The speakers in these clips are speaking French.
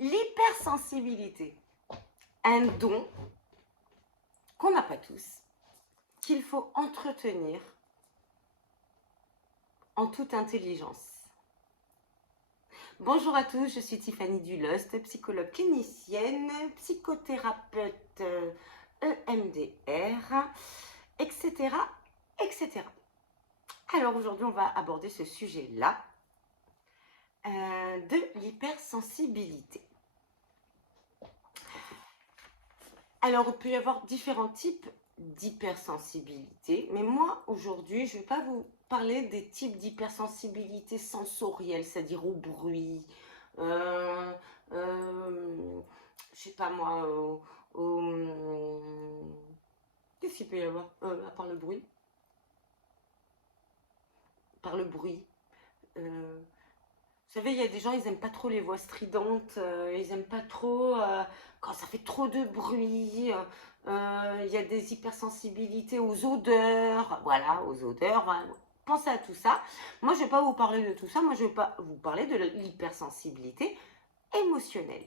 L'hypersensibilité, un don qu'on n'a pas tous, qu'il faut entretenir en toute intelligence. Bonjour à tous, je suis Tiffany Dulost, psychologue clinicienne, psychothérapeute EMDR, etc., etc. Alors aujourd'hui, on va aborder ce sujet-là de l'hypersensibilité. Alors, il peut y avoir différents types d'hypersensibilité, mais moi, aujourd'hui, je ne vais pas vous parler des types d'hypersensibilité sensorielle, c'est-à-dire au bruit, je sais pas moi, qu'est-ce qu'il peut y avoir à part le bruit? Par le bruit. Vous savez, il y a des gens, ils n'aiment pas trop les voix stridentes, ils n'aiment pas trop quand ça fait trop de bruit. Il y a des hypersensibilités aux odeurs, voilà, aux odeurs. Voilà. Pensez à tout ça. Moi, je ne vais pas vous parler de tout ça. Moi, je vais pas vous parler de l'hypersensibilité émotionnelle.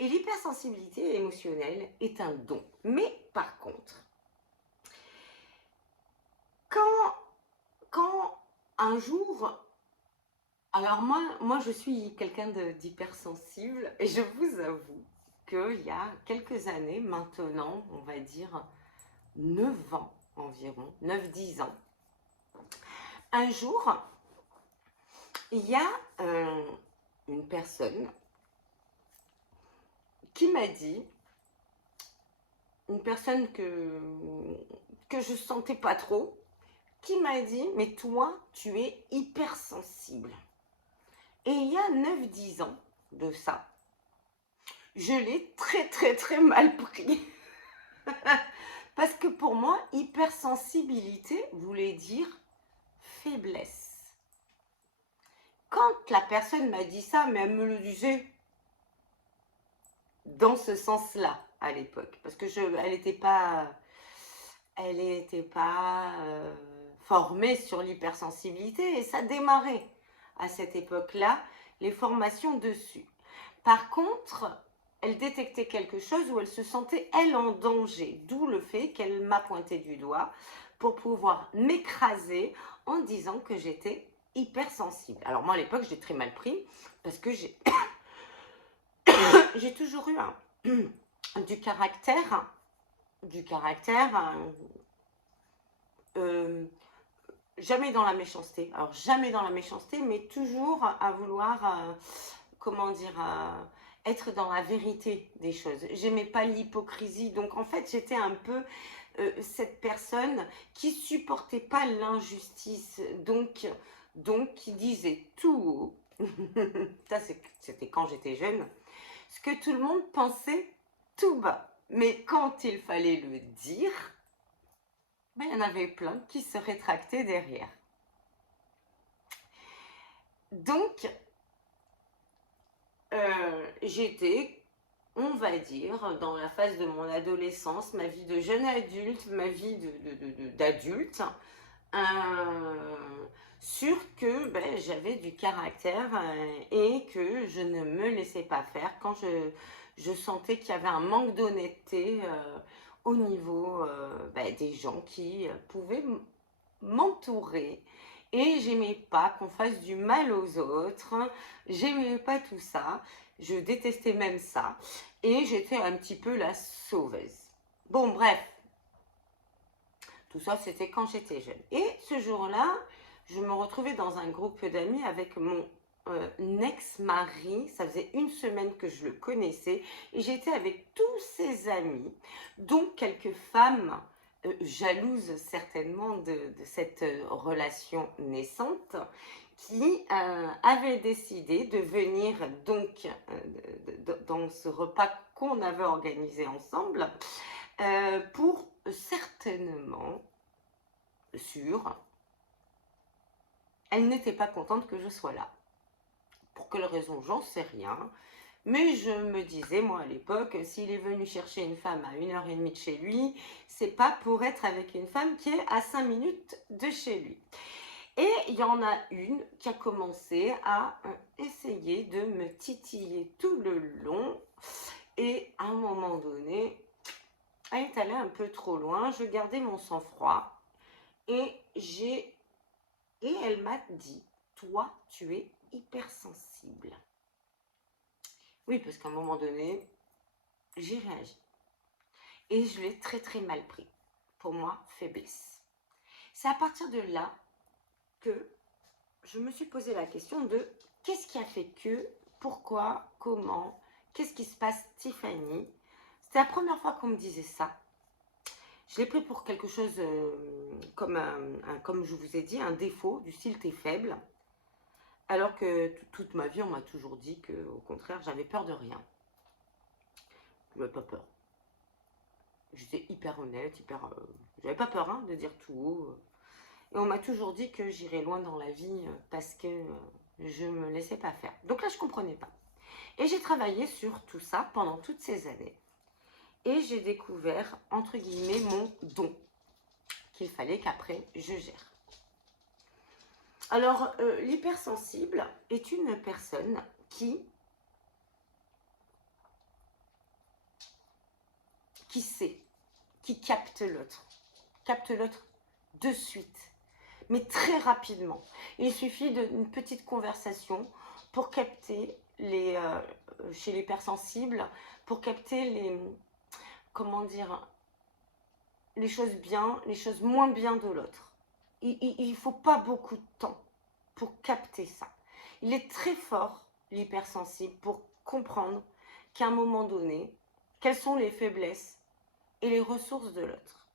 Et l'hypersensibilité émotionnelle est un don. Mais par contre, quand un jour... Alors moi je suis quelqu'un d'hypersensible et je vous avoue qu'il y a quelques années maintenant, on va dire 9 ans environ, 9-10 ans, un jour, il y a une personne qui m'a dit, une personne que je sentais pas trop, qui m'a dit « mais toi tu es hypersensible ». Et il y a 9-10 ans de ça, je l'ai très mal pris. Parce que pour moi, hypersensibilité voulait dire faiblesse. Quand la personne m'a dit ça, mais elle me le disait dans ce sens-là à l'époque. Parce que elle n'était pas formée sur l'hypersensibilité et ça démarrait à cette époque-là, les formations dessus. Par contre, elle détectait quelque chose où elle se sentait, elle, en danger. D'où le fait qu'elle m'a pointé du doigt pour pouvoir m'écraser en disant que j'étais hypersensible. Alors moi, à l'époque, j'ai très mal pris parce que j'ai toujours eu du caractère, jamais dans la méchanceté. Alors jamais dans la méchanceté, mais toujours à vouloir, comment dire, être dans la vérité des choses. J'aimais pas l'hypocrisie, donc en fait j'étais un peu cette personne qui supportait pas l'injustice, donc qui disait tout haut, ça c'était quand j'étais jeune, ce que tout le monde pensait tout bas. Mais quand il fallait le dire, ben, il y en avait plein qui se rétractaient derrière. Donc, j'étais, on va dire, dans la phase de mon adolescence, ma vie de jeune adulte, ma vie d'adulte, sur que ben, j'avais du caractère et que je ne me laissais pas faire quand je sentais qu'il y avait un manque d'honnêteté au niveau ben, des gens qui pouvaient m'entourer. Et j'aimais pas qu'on fasse du mal aux autres, j'aimais pas tout ça, je détestais même ça, et j'étais un petit peu la sauveuse. Bon, bref, tout ça c'était quand j'étais jeune. Et ce jour-là, je me retrouvais dans un groupe d'amis avec mon ex-mari, ça faisait 1 semaine que je le connaissais, et j'étais avec tous ses amis, dont quelques femmes jalouse certainement de cette relation naissante, qui avait décidé de venir donc dans ce repas qu'on avait organisé ensemble pour certainement elle n'était pas contente que je sois là. Pour quelle raison, j'en sais rien. Mais je me disais, moi à l'époque, s'il est venu chercher une femme à 1h30 de chez lui, c'est pas pour être avec une femme qui est à 5 minutes de chez lui. Et il y en a une qui a commencé à essayer de me titiller tout le long. Et à un moment donné, elle est allée un peu trop loin. Je gardais mon sang-froid. Et elle m'a dit, toi, tu es hypersensible. Oui, parce qu'à un moment donné, j'ai réagi. Et je l'ai très très mal pris. Pour moi, faiblesse. C'est à partir de là que je me suis posé la question de qu'est-ce qui a fait que, pourquoi, comment, qu'est-ce qui se passe, Tiffany? C'était la première fois qu'on me disait ça. Je l'ai pris pour quelque chose comme, comme je vous ai dit, un défaut du style t'es faible. Alors que toute ma vie, on m'a toujours dit que, au contraire, j'avais peur de rien. Je n'avais pas peur. J'étais hyper honnête, j'avais pas peur de dire tout haut. Et on m'a toujours dit que j'irais loin dans la vie parce que je me laissais pas faire. Donc là, je comprenais pas. Et j'ai travaillé sur tout ça pendant toutes ces années. Et j'ai découvert, entre guillemets, mon don qu'il fallait qu'après, je gère. Alors, l'hypersensible est une personne qui sait, qui capte l'autre de suite, mais très rapidement. Il suffit d'une petite conversation pour capter chez l'hypersensible, pour capter comment dire, les choses bien, les choses moins bien de l'autre. Il ne faut pas beaucoup de temps pour capter ça. Il est très fort, l'hypersensible, pour comprendre qu'à un moment donné, quelles sont les faiblesses et les ressources de l'autre.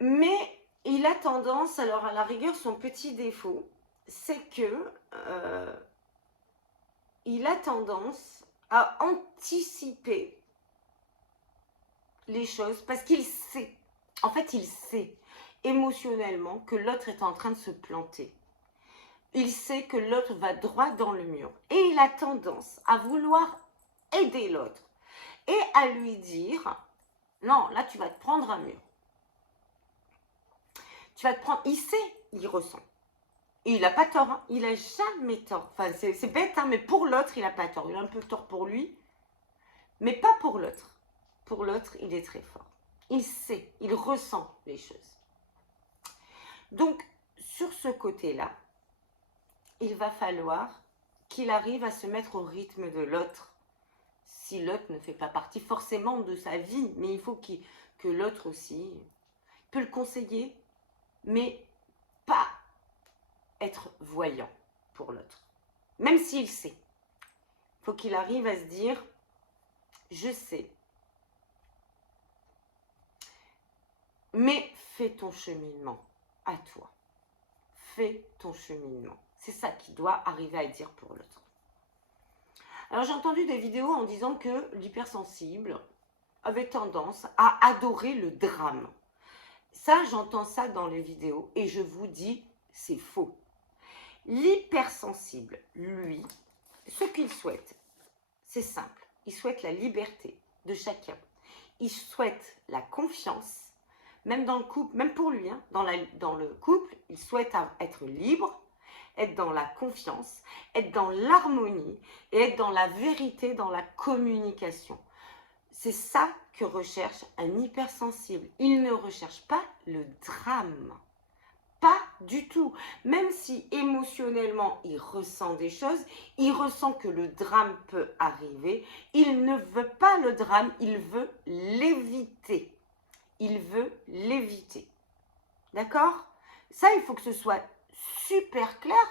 Mais il a tendance, alors à la rigueur, son petit défaut, c'est que il a tendance à anticiper les choses parce qu'il sait, en fait il sait émotionnellement que l'autre est en train de se planter. Il sait que l'autre va droit dans le mur et il a tendance à vouloir aider l'autre et à lui dire non, là tu vas te prendre un mur. Tu vas te prendre, il sait, il ressent. Et il n'a pas tort, il n'a jamais tort. Enfin, c'est bête, mais pour l'autre, il n'a pas tort. Il a un peu tort pour lui, mais pas pour l'autre. Pour l'autre, il est très fort. Il sait, il ressent les choses. Donc, sur ce côté-là, il va falloir qu'il arrive à se mettre au rythme de l'autre. Si l'autre ne fait pas partie forcément de sa vie, mais il faut que l'autre aussi peut le conseiller, mais pas être voyant pour l'autre. Même s'il sait. Il faut qu'il arrive à se dire, je sais, mais fais ton cheminement à toi. Fais ton cheminement. C'est ça qu'il doit arriver à dire pour l'autre. Alors j'ai entendu des vidéos en disant que l'hypersensible avait tendance à adorer le drame. Ça, j'entends ça dans les vidéos et je vous dis, c'est faux. L'hypersensible, lui, ce qu'il souhaite, c'est simple. Il souhaite la liberté de chacun. Il souhaite la confiance, même dans le couple, même pour lui, dans le couple, il souhaite être libre, être dans la confiance, être dans l'harmonie et être dans la vérité, dans la communication. C'est ça que recherche un hypersensible. Il ne recherche pas le drame. Pas du tout. Même si émotionnellement il ressent des choses, il ressent que le drame peut arriver. Il ne veut pas le drame, il veut l'éviter. Il veut l'éviter. D'accord? Ça, il faut que ce soit super clair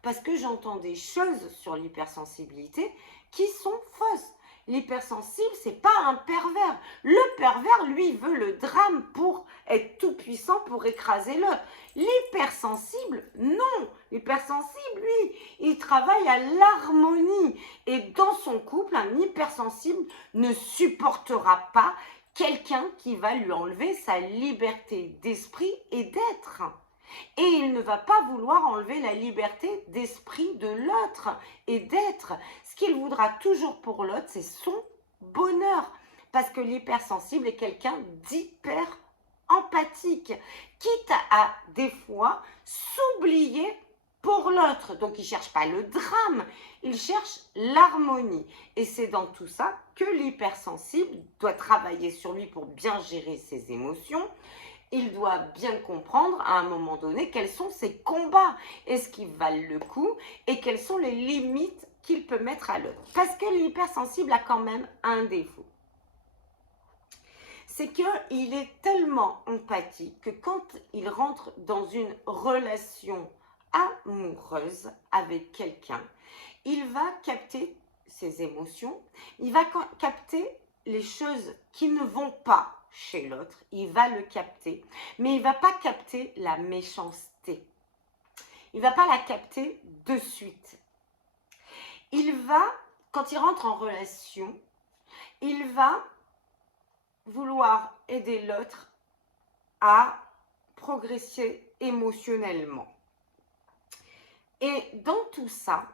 parce que j'entends des choses sur l'hypersensibilité qui sont fausses. L'hypersensible, c'est pas un pervers. Le pervers, lui, veut le drame pour être tout puissant, pour écraser l'autre. L'hypersensible, non. L'hypersensible, lui, il travaille à l'harmonie. Et dans son couple, un hypersensible ne supportera pas quelqu'un qui va lui enlever sa liberté d'esprit et d'être. Et il ne va pas vouloir enlever la liberté d'esprit de l'autre et d'être. Ce qu'il voudra toujours pour l'autre, c'est son bonheur. Parce que l'hypersensible est quelqu'un d'hyper empathique, quitte à des fois s'oublier pour l'autre. Donc il ne cherche pas le drame, il cherche l'harmonie. Et c'est dans tout ça que l'hypersensible doit travailler sur lui pour bien gérer ses émotions. Il doit bien comprendre à un moment donné quels sont ses combats, est-ce qu'ils valent le coup et quelles sont les limites qu'il peut mettre à l'autre. Parce que l'hypersensible a quand même un défaut. C'est qu'il est tellement empathique que quand il rentre dans une relation amoureuse avec quelqu'un, il va capter ses émotions, il va capter les choses qui ne vont pas chez l'autre, il va le capter, mais il ne va pas capter la méchanceté. Il ne va pas la capter de suite. Il va, quand il rentre en relation, il va vouloir aider l'autre à progresser émotionnellement. Et dans tout ça,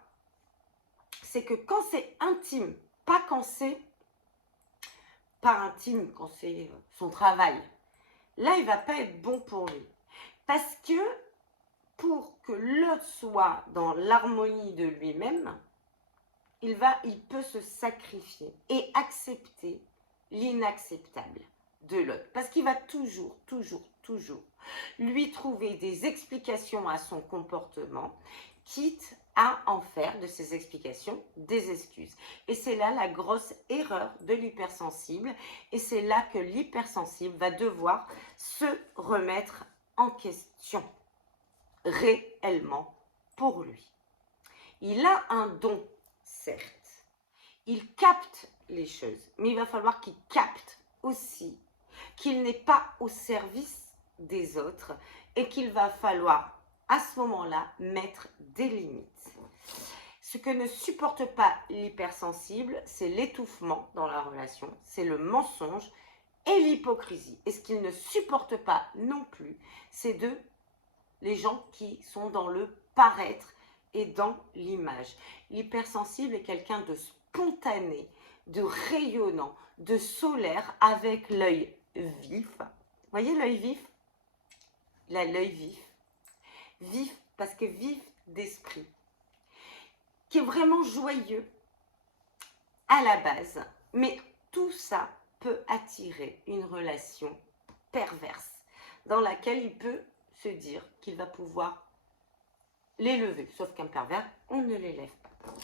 c'est que quand c'est intime, pas quand c'est pas intime, quand c'est son travail, là, il ne va pas être bon pour lui. Parce que pour que l'autre soit dans l'harmonie de lui-même, il peut se sacrifier et accepter l'inacceptable de l'autre. Parce qu'il va toujours lui trouver des explications à son comportement, quitte à en faire de ces explications des excuses. Et c'est là la grosse erreur de l'hypersensible. Et c'est là que l'hypersensible va devoir se remettre en question réellement pour lui. Il a un don, certes. Il capte les choses, mais il va falloir qu'il capte aussi qu'il n'est pas au service des autres et qu'il va falloir à ce moment-là mettre des limites. Ce que ne supporte pas l'hypersensible, c'est l'étouffement dans la relation, c'est le mensonge et l'hypocrisie. Et ce qu'il ne supporte pas non plus, c'est les gens qui sont dans le paraître et dans l'image. L'hypersensible est quelqu'un de spontané, de rayonnant, de solaire, avec l'œil vif. Vous voyez l'œil vif? Il a l'œil vif. Vif, parce que vif d'esprit. Qui est vraiment joyeux à la base. Mais tout ça peut attirer une relation perverse dans laquelle il peut se dire qu'il va pouvoir l'élever. Sauf qu'un pervers, on ne l'élève pas.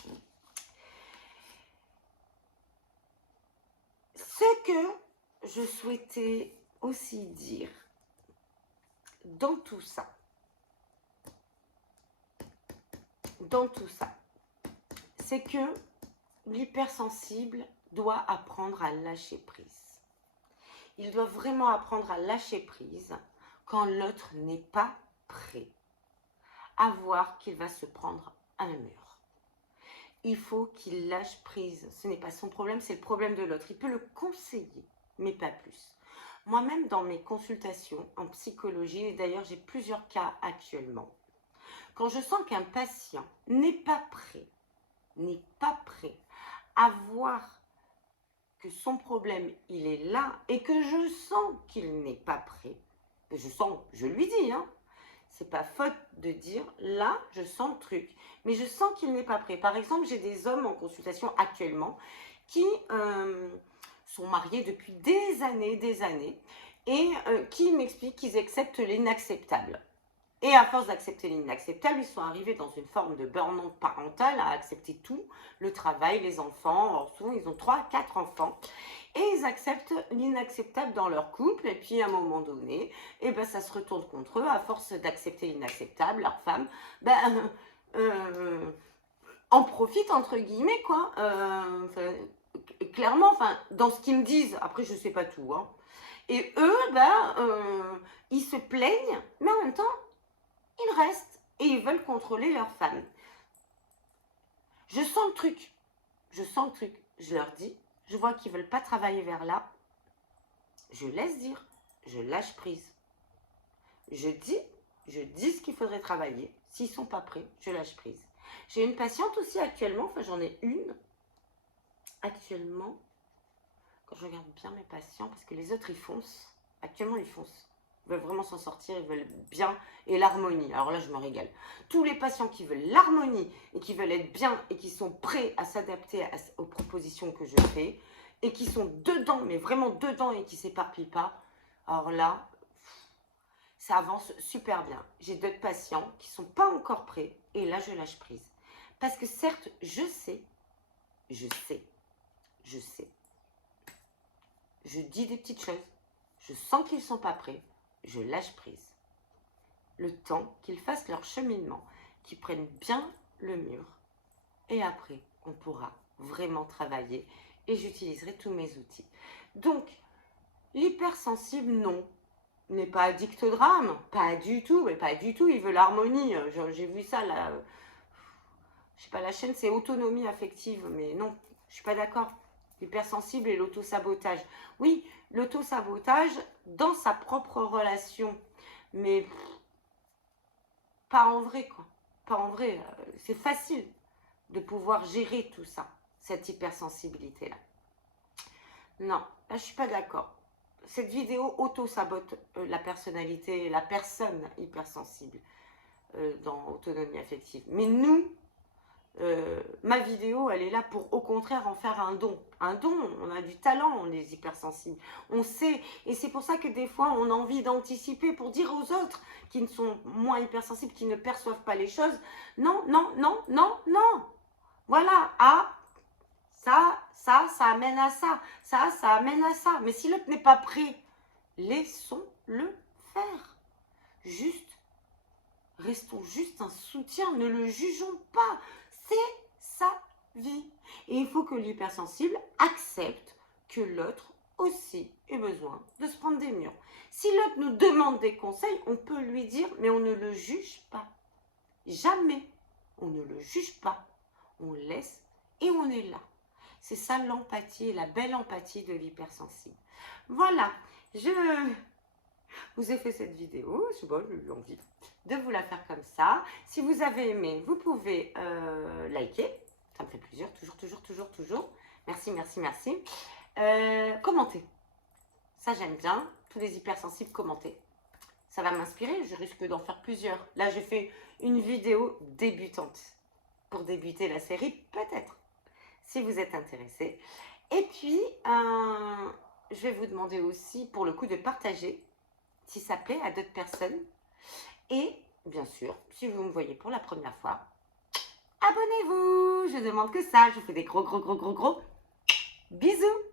Ce que je souhaitais aussi dire dans tout ça, c'est que l'hypersensible doit apprendre à lâcher prise. Il doit vraiment apprendre à lâcher prise quand l'autre n'est pas prêt à voir qu'il va se prendre un mur. Il faut qu'il lâche prise. Ce n'est pas son problème, c'est le problème de l'autre. Il peut le conseiller, mais pas plus. Moi-même, dans mes consultations en psychologie, et d'ailleurs j'ai plusieurs cas actuellement, quand je sens qu'un patient n'est pas prêt à voir que son problème, il est là, et que je sens qu'il n'est pas prêt, je lui dis, c'est pas faute de dire, là, je sens le truc, mais je sens qu'il n'est pas prêt. Par exemple, j'ai des hommes en consultation actuellement qui sont mariés depuis des années, et qui m'expliquent qu'ils acceptent l'inacceptable. Et à force d'accepter l'inacceptable, ils sont arrivés dans une forme de burn-out parental, à accepter tout, le travail, les enfants. Alors souvent, ils ont 3, 4 enfants. Et ils acceptent l'inacceptable dans leur couple. Et puis, à un moment donné, ça se retourne contre eux. À force d'accepter l'inacceptable, leur femme, en profite, entre guillemets, quoi. Clairement, dans ce qu'ils me disent, après, je ne sais pas tout. Et eux, ils se plaignent, mais en même temps, ils restent et ils veulent contrôler leur femme. Je sens le truc. Je leur dis, je vois qu'ils ne veulent pas travailler vers là. Je laisse dire, je lâche prise. Je dis ce qu'il faudrait travailler. S'ils ne sont pas prêts, je lâche prise. J'ai une patiente aussi actuellement, j'en ai une actuellement, quand je regarde bien mes patients, parce que les autres ils foncent. Actuellement ils foncent. Ils veulent vraiment s'en sortir, ils veulent bien et l'harmonie. Alors là, je me régale. Tous les patients qui veulent l'harmonie et qui veulent être bien et qui sont prêts à s'adapter aux propositions que je fais et qui sont dedans, mais vraiment dedans et qui ne s'éparpillent pas, alors là, ça avance super bien. J'ai d'autres patients qui ne sont pas encore prêts et là, je lâche prise. Parce que certes, je sais, je dis des petites choses, je sens qu'ils ne sont pas prêts, je lâche prise. Le temps qu'ils fassent leur cheminement, qu'ils prennent bien le mur et après, on pourra vraiment travailler et j'utiliserai tous mes outils. Donc, l'hypersensible, non, n'est pas addict au drame, pas du tout, mais pas du tout, il veut l'harmonie. J'ai vu ça là, je sais pas, la chaîne c'est autonomie affective, mais non, je suis pas d'accord. L'hypersensible et l'autosabotage. Oui, l'autosabotage dans sa propre relation, mais pas en vrai, quoi. Pas en vrai, c'est facile de pouvoir gérer tout ça, cette hypersensibilité-là. Non, là je suis pas d'accord. Cette vidéo auto-sabote la personnalité, la personne hypersensible dans autonomie affective. Mais nous, ma vidéo, elle est là pour au contraire en faire un don. Un don, on a du talent, on est hypersensible. On sait, et c'est pour ça que des fois, on a envie d'anticiper pour dire aux autres qui ne sont moins hypersensibles, qui ne perçoivent pas les choses, non, non, non, non, non. Voilà, ah, ça amène à ça, ça amène à ça. Mais si l'autre n'est pas prêt, laissons-le faire. Juste, restons juste un soutien, ne le jugeons pas. C'est sa vie. Et il faut que l'hypersensible accepte que l'autre aussi ait besoin de se prendre des murs. Si l'autre nous demande des conseils, on peut lui dire, mais on ne le juge pas. Jamais. On ne le juge pas. On laisse et on est là. C'est ça l'empathie, la belle empathie de l'hypersensible. Voilà, je vous ai fait cette vidéo, je sais pas, j'ai eu envie de vous la faire comme ça. Si vous avez aimé, vous pouvez liker, ça me fait plaisir, toujours. Merci, merci, merci. Commentez, ça j'aime bien, tous les hypersensibles, commentez. Ça va m'inspirer, je risque d'en faire plusieurs. Là, j'ai fait une vidéo débutante pour débuter la série, peut-être, si vous êtes intéressé. Et puis, je vais vous demander aussi, pour le coup, de partager, si ça plaît, à d'autres personnes. Et, bien sûr, si vous me voyez pour la première fois, abonnez-vous. Je demande que ça. Je vous fais des gros bisous.